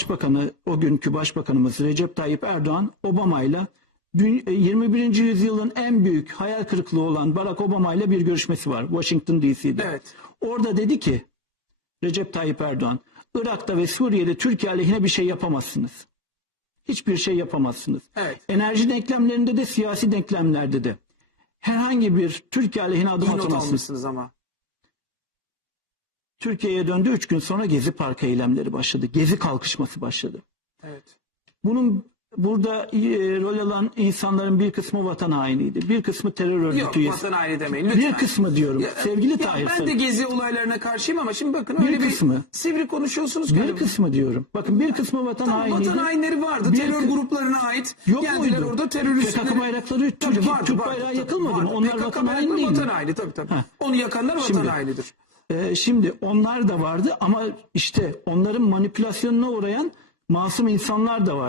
Başbakanı, o günkü başbakanımız Recep Tayyip Erdoğan Obama ile dün- e, 21. yüzyılın en büyük hayal kırıklığı olan Barack Obama ile bir görüşmesi var Washington DC'de. Evet. Orada dedi ki Recep Tayyip Erdoğan, Irak'ta ve Suriye'de Türkiye aleyhine bir şey yapamazsınız. Hiçbir şey yapamazsınız. Evet. Enerji denklemlerinde de siyasi denklemlerde de herhangi bir Türkiye aleyhine adım İyi atamazsınız. ama. Türkiye'ye döndü. Üç gün sonra Gezi Parkı eylemleri başladı. Gezi kalkışması başladı. Evet. Bunun burada e, rol alan insanların bir kısmı vatan hainiydi. Bir kısmı terör örgütü Yok üyesi. vatan haini demeyin lütfen. Bir kısmı diyorum. Ya, Sevgili ya Tahir ben de gezi olaylarına karşıyım ama şimdi bakın öyle Bir bir kısmı. sivri konuşuyorsunuz. Bir kısmı diyorum. Bakın bir kısmı vatan Tamam, hainiydi. vatan hainleri vardı. Bir terör gruplarına ait. Yok Geldiler muydu? orada teröristleri. PKK bayrakları Tabii Türkiye, vardı, Türk vardı, bayrağı tabii, yakılmadı mı? vardı. Onlar PKK vatan haini değil mi? Vatan haini tabii tabii. Heh. Onu yakanlar vatan Şimdi- hainidir. Ee, şimdi onlar da vardı ama işte onların manipülasyonuna uğrayan masum insanlar da vardı.